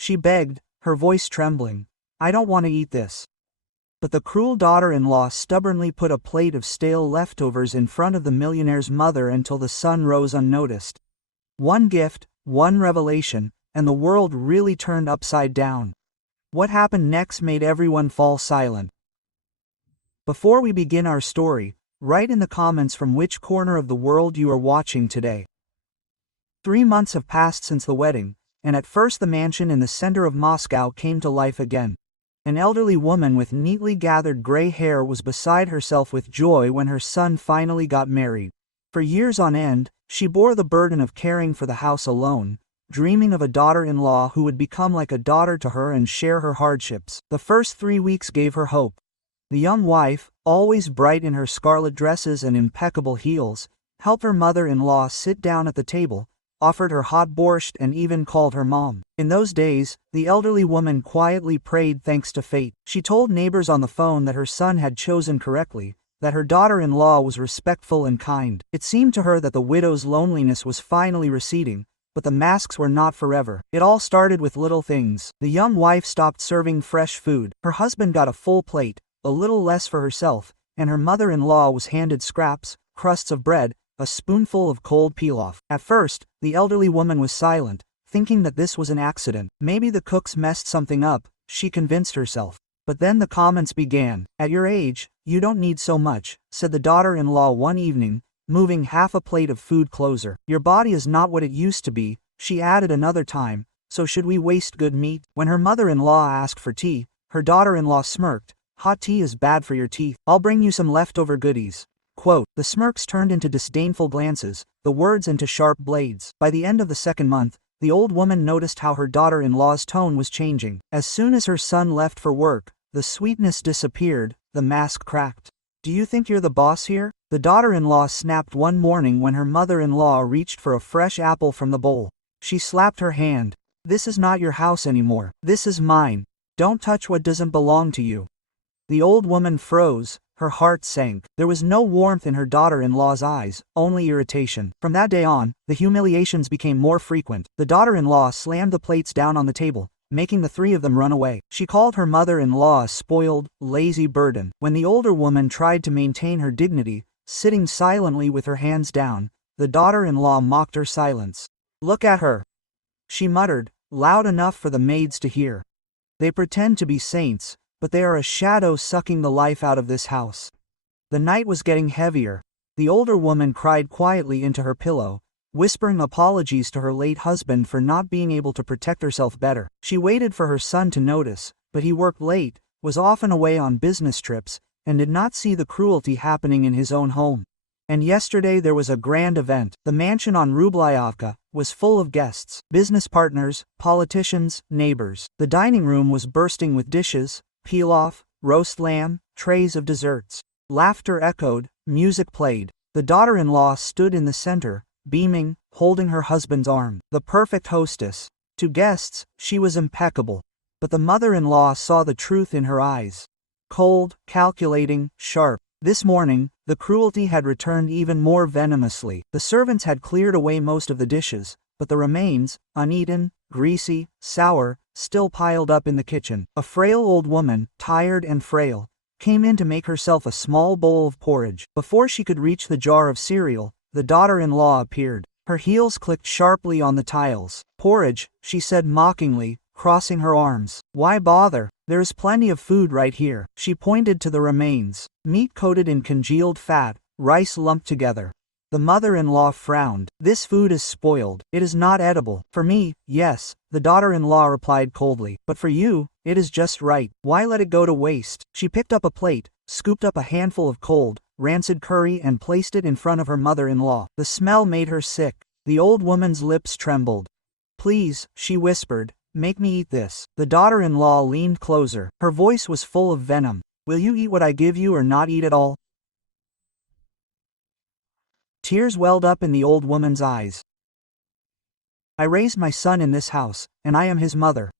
she begged, her voice trembling. "I don't want to eat this." But the cruel daughter-in-law stubbornly put a plate of stale leftovers in front of the millionaire's mother until the sun rose unnoticed. One gift, one revelation, and the world really turned upside down. What happened next made everyone fall silent. Before we begin our story, write in the comments from which corner of the world you are watching today. 3 months have passed since the wedding, and at first the mansion in the center of Moscow came to life again. An elderly woman with neatly gathered gray hair was beside herself with joy when her son finally got married. For years on end, she bore the burden of caring for the house alone, dreaming of a daughter-in-law who would become like a daughter to her and share her hardships. The first 3 weeks gave her hope. The young wife, always bright in her scarlet dresses and impeccable heels, helped her mother-in-law sit down at the table, offered her hot borscht and even called her mom. In those days, the elderly woman quietly prayed thanks to fate. She told neighbors on the phone that her son had chosen correctly, that her daughter-in-law was respectful and kind. It seemed to her that the widow's loneliness was finally receding, but the masks were not forever. It all started with little things. The young wife stopped serving fresh food. Her husband got a full plate, a little less for herself, and her mother-in-law was handed scraps, crusts of bread, a spoonful of cold peel-off. At first, the elderly woman was silent, thinking that this was an accident. Maybe the cooks messed something up, she convinced herself. But then the comments began. "At your age, you don't need so much," said the daughter-in-law one evening, moving half a plate of food closer. "Your body is not what it used to be," she added another time, "so should we waste good meat?" When her mother-in-law asked for tea, her daughter-in-law smirked. "Hot tea is bad for your teeth. I'll bring you some leftover goodies." Quote, the smirks turned into disdainful glances, the words into sharp blades. By the end of the second month, the old woman noticed how her daughter-in-law's tone was changing. As soon as her son left for work, the sweetness disappeared, the mask cracked. "Do you think you're the boss here?" the daughter-in-law snapped one morning when her mother-in-law reached for a fresh apple from the bowl. She slapped her hand. "This is not your house anymore. This is mine. Don't touch what doesn't belong to you." The old woman froze. Her heart sank. There was no warmth in her daughter-in-law's eyes, only irritation. From that day on, the humiliations became more frequent. The daughter-in-law slammed the plates down on the table, making the 3 of them run away. She called her mother-in-law a spoiled, lazy burden. When the older woman tried to maintain her dignity, sitting silently with her hands down, the daughter-in-law mocked her silence. "Look at her," she muttered, loud enough for the maids to hear. "They pretend to be saints, but they are a shadow sucking the life out of this house." The night was getting heavier. The older woman cried quietly into her pillow, whispering apologies to her late husband for not being able to protect herself better. She waited for her son to notice, but he worked late, was often away on business trips, and did not see the cruelty happening in his own home. And yesterday there was a grand event. The mansion on Rublyovka was full of guests, business partners, politicians, neighbors. The dining room was bursting with dishes, peel-off, roast lamb, trays of desserts. Laughter echoed, music played. The daughter-in-law stood in the center, beaming, holding her husband's arm. The perfect hostess. To guests, she was impeccable. But the mother-in-law saw the truth in her eyes. Cold, calculating, sharp. This morning, the cruelty had returned even more venomously. The servants had cleared away most of the dishes, but the remains, uneaten, greasy, sour, still piled up in the kitchen. A frail old woman, tired and frail, came in to make herself a small bowl of porridge. Before she could reach the jar of cereal, the daughter-in-law appeared. Her heels clicked sharply on the tiles. "Porridge," she said mockingly, crossing her arms. "Why bother? There is plenty of food right here." She pointed to the remains. Meat coated in congealed fat, rice lumped together. The mother-in-law frowned. "This food is spoiled. It is not edible." "For me, yes," the daughter-in-law replied coldly. "But for you, it is just right. Why let it go to waste?" She picked up a plate, scooped up a handful of cold, rancid curry and placed it in front of her mother-in-law. The smell made her sick. The old woman's lips trembled. "Please," she whispered, "make me eat this." The daughter-in-law leaned closer. Her voice was full of venom. "Will you eat what I give you or not eat at all?" Tears welled up in the old woman's eyes. "I raised my son in this house, and I am his mother.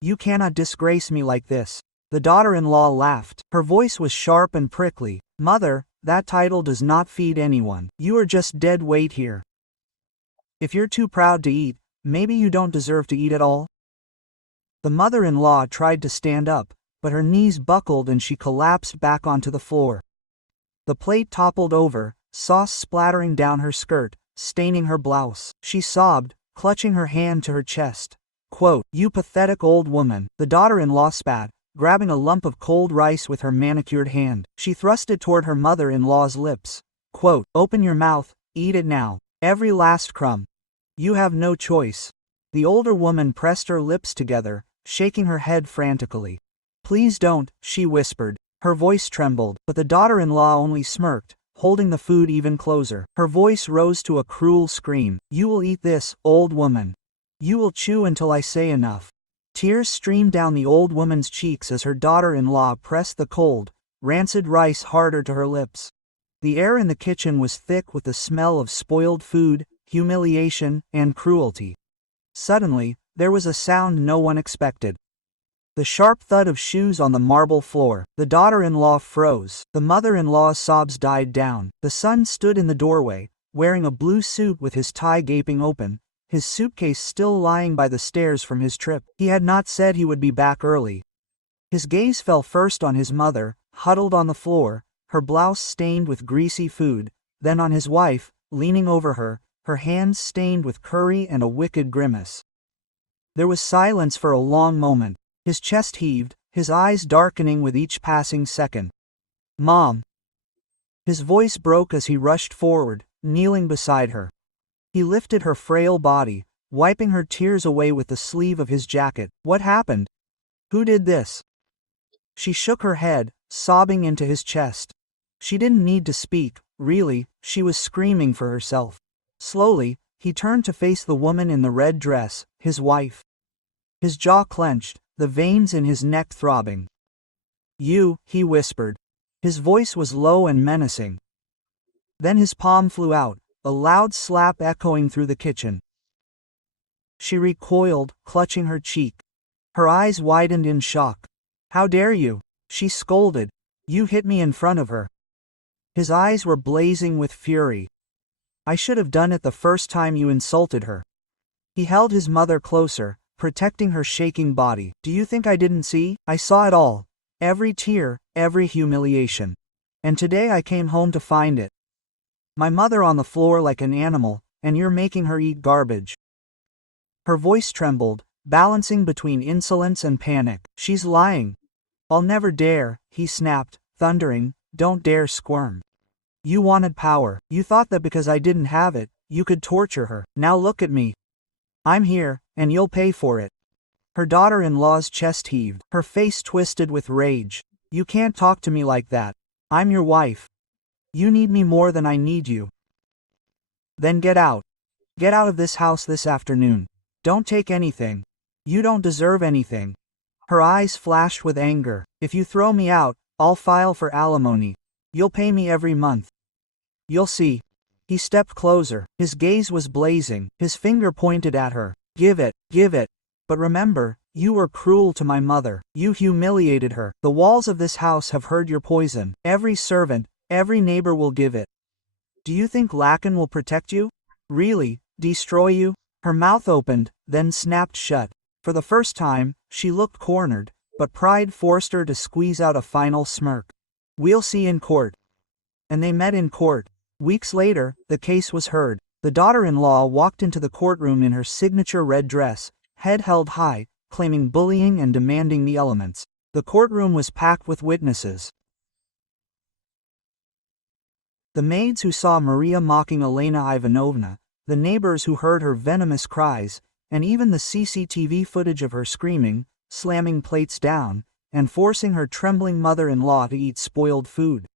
You cannot disgrace me like this." The daughter-in-law laughed. Her voice was sharp and prickly. "Mother, that title does not feed anyone. You are just dead weight here. If you're too proud to eat, maybe you don't deserve to eat at all." The mother-in-law tried to stand up, but her knees buckled and she collapsed back onto the floor. The plate toppled over, sauce splattering down her skirt, staining her blouse. She sobbed, clutching her hand to her chest. Quote, "You pathetic old woman," the daughter-in-law spat, grabbing a lump of cold rice with her manicured hand. She thrust it toward her mother-in-law's lips. Quote, "Open your mouth, eat it now. Every last crumb. You have no choice." The older woman pressed her lips together, shaking her head frantically. "Please don't," she whispered. Her voice trembled, but the daughter-in-law only smirked, holding the food even closer. Her voice rose to a cruel scream. "You will eat this, old woman. You will chew until I say enough." Tears streamed down the old woman's cheeks as her daughter-in-law pressed the cold, rancid rice harder to her lips. The air in the kitchen was thick with the smell of spoiled food, humiliation, and cruelty. Suddenly, there was a sound no one expected. The sharp thud of shoes on the marble floor. The daughter-in-law froze. The mother-in-law's sobs died down. The son stood in the doorway, wearing a blue suit with his tie gaping open, his suitcase still lying by the stairs from his trip. He had not said he would be back early. His gaze fell first on his mother, huddled on the floor, her blouse stained with greasy food, then on his wife, leaning over her, her hands stained with curry and a wicked grimace. There was silence for a long moment. His chest heaved, his eyes darkening with each passing second. "Mom!" His voice broke as he rushed forward, kneeling beside her. He lifted her frail body, wiping her tears away with the sleeve of his jacket. "What happened? Who did this?" She shook her head, sobbing into his chest. She didn't need to speak, really, she was screaming for herself. Slowly, he turned to face the woman in the red dress, his wife. His jaw clenched, the veins in his neck throbbing. "You," he whispered. His voice was low and menacing. Then his palm flew out, a loud slap echoing through the kitchen. She recoiled, clutching her cheek. Her eyes widened in shock. "How dare you?" she scolded. "You hit me in front of her." His eyes were blazing with fury. "I should have done it the first time you insulted her." He held his mother closer, protecting her shaking body. "Do you think I didn't see? I saw it all. Every tear, every humiliation. And today I came home to find it. My mother on the floor like an animal, and you're making her eat garbage." Her voice trembled, balancing between insolence and panic. "She's lying." "I'll never dare," he snapped, thundering, "don't dare squirm. You wanted power. You thought that because I didn't have it, you could torture her. Now look at me. I'm here, and you'll pay for it." Her daughter-in-law's chest heaved, her face twisted with rage. "You can't talk to me like that. I'm your wife. You need me more than I need you. Then get out. Get out of this house this afternoon. Don't take anything. You don't deserve anything." Her eyes flashed with anger. "If you throw me out, I'll file for alimony. You'll pay me every month. You'll see." He stepped closer. His gaze was blazing. His finger pointed at her. Give it. But remember, you were cruel to my mother. You humiliated her. The walls of this house have heard your poison. Every servant, every neighbor will give it. Do you think Lacan will protect you? Really, destroy you?" Her mouth opened, then snapped shut. For the first time, she looked cornered, but pride forced her to squeeze out a final smirk. "We'll see in court." And they met in court. Weeks later, the case was heard. The daughter-in-law walked into the courtroom in her signature red dress, head held high, claiming bullying and demanding the elements. The courtroom was packed with witnesses. The maids who saw Maria mocking Elena Ivanovna, the neighbors who heard her venomous cries, and even the CCTV footage of her screaming, slamming plates down, and forcing her trembling mother-in-law to eat spoiled food.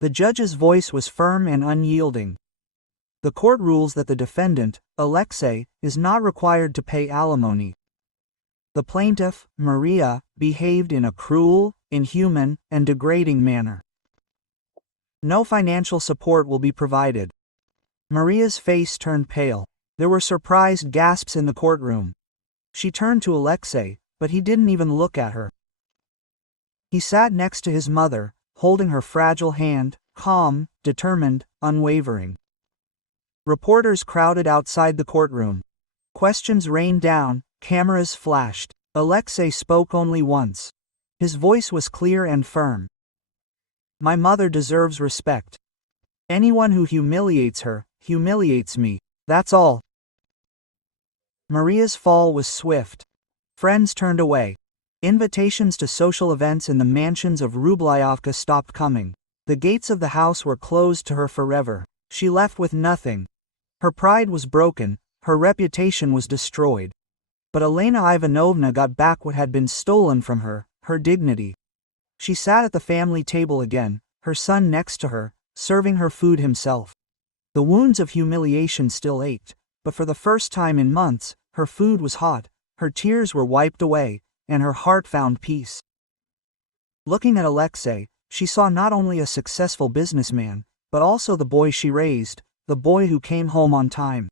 The judge's voice was firm and unyielding. The court rules that the defendant, Alexei, is not required to pay alimony. The plaintiff, Maria, behaved in a cruel, inhuman, and degrading manner. No financial support will be provided. Maria's face turned pale. There were surprised gasps in the courtroom. She turned to Alexei, but he didn't even look at her. He sat next to his mother, holding her fragile hand, calm, determined, unwavering. Reporters crowded outside the courtroom. Questions rained down, cameras flashed. Alexei spoke only once. His voice was clear and firm. My mother deserves respect. Anyone who humiliates her, humiliates me. That's all. Maria's fall was swift. Friends turned away. Invitations to social events in the mansions of Rublyovka stopped coming. The gates of the house were closed to her forever. She left with nothing. Her pride was broken, her reputation was destroyed. But Elena Ivanovna got back what had been stolen from her, her dignity. She sat at the family table again, her son next to her, serving her food himself. The wounds of humiliation still ached, but for the first time in months, her food was hot, her tears were wiped away, and her heart found peace. Looking at Alexei, she saw not only a successful businessman, but also the boy she raised, the boy who came home on time.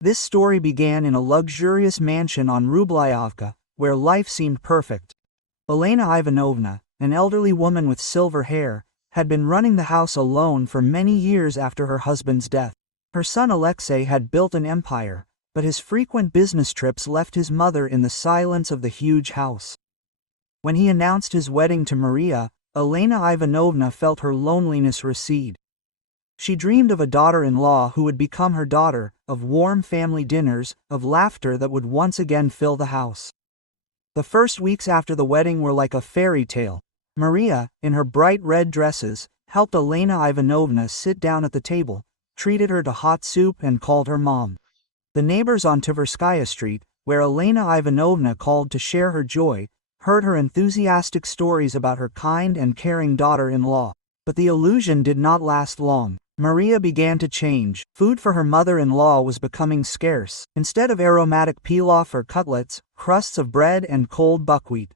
This story began in a luxurious mansion on Rublyovka, where life seemed perfect. Elena Ivanovna, an elderly woman with silver hair, had been running the house alone for many years after her husband's death. Her son Alexei had built an empire, but his frequent business trips left his mother in the silence of the huge house. When he announced his wedding to Maria, Elena Ivanovna felt her loneliness recede. She dreamed of a daughter-in-law who would become her daughter, of warm family dinners, of laughter that would once again fill the house. The first weeks after the wedding were like a fairy tale. Maria, in her bright red dresses, helped Elena Ivanovna sit down at the table, treated her to hot soup and called her mom. The neighbors on Tverskaya Street, where Elena Ivanovna called to share her joy, heard her enthusiastic stories about her kind and caring daughter-in-law. But the illusion did not last long. Maria began to change. Food for her mother-in-law was becoming scarce. Instead of aromatic pilaf or cutlets, crusts of bread and cold buckwheat.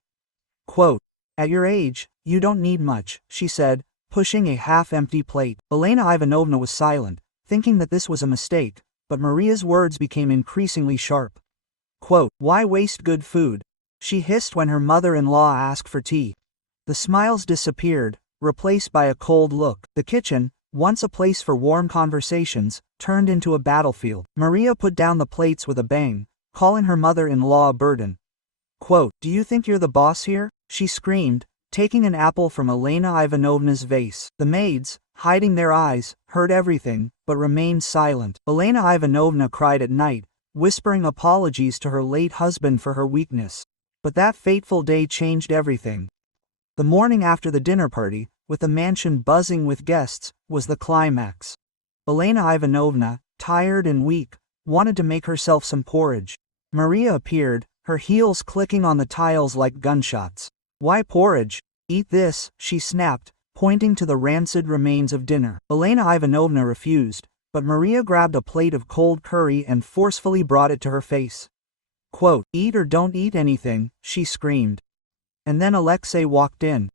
Quote, "At your age, you don't need much," she said, pushing a half-empty plate. Elena Ivanovna was silent, thinking that this was a mistake, but Maria's words became increasingly sharp. Quote, "Why waste good food?" she hissed when her mother-in-law asked for tea. The smiles disappeared, replaced by a cold look. The kitchen, once a place for warm conversations, turned into a battlefield. Maria put down the plates with a bang, calling her mother-in-law a burden. Quote, "Do you think you're the boss here?" she screamed, taking an apple from Elena Ivanovna's vase. The maids, hiding their eyes, heard everything, but remained silent. Elena Ivanovna cried at night, whispering apologies to her late husband for her weakness. But that fateful day changed everything. The morning after the dinner party, with the mansion buzzing with guests, was the climax. Elena Ivanovna, tired and weak, wanted to make herself some porridge. Maria appeared, her heels clicking on the tiles like gunshots. "Why porridge? Eat this," she snapped, pointing to the rancid remains of dinner. Elena Ivanovna refused, but Maria grabbed a plate of cold curry and forcefully brought it to her face. Quote, "Eat or don't eat anything," she screamed. And then Alexei walked in.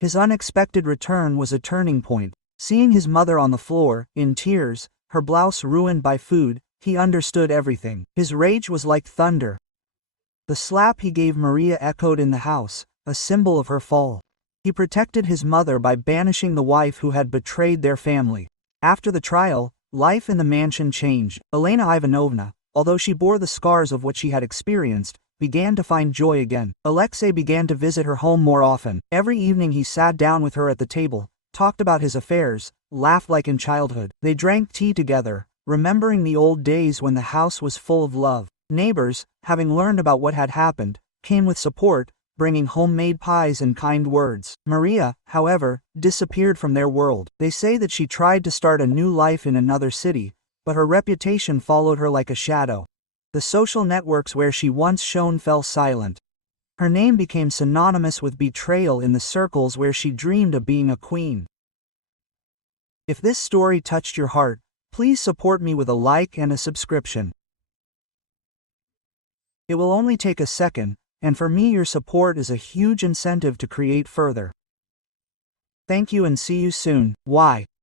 His unexpected return was a turning point. Seeing his mother on the floor, in tears, her blouse ruined by food, he understood everything. His rage was like thunder. The slap he gave Maria echoed in the house, a symbol of her fall. He protected his mother by banishing the wife who had betrayed their family. After the trial, life in the mansion changed. Elena Ivanovna, although she bore the scars of what she had experienced, began to find joy again. Alexei began to visit her home more often. Every evening he sat down with her at the table, talked about his affairs, laughed like in childhood. They drank tea together, remembering the old days when the house was full of love. Neighbors, having learned about what had happened, came with support, bringing homemade pies and kind words. Maria, however, disappeared from their world. They say that she tried to start a new life in another city, but her reputation followed her like a shadow. The social networks where she once shone fell silent. Her name became synonymous with betrayal in the circles where she dreamed of being a queen. If this story touched your heart, please support me with a like and a subscription. It will only take a second, and for me your support is a huge incentive to create further. Thank you and see you soon. Why?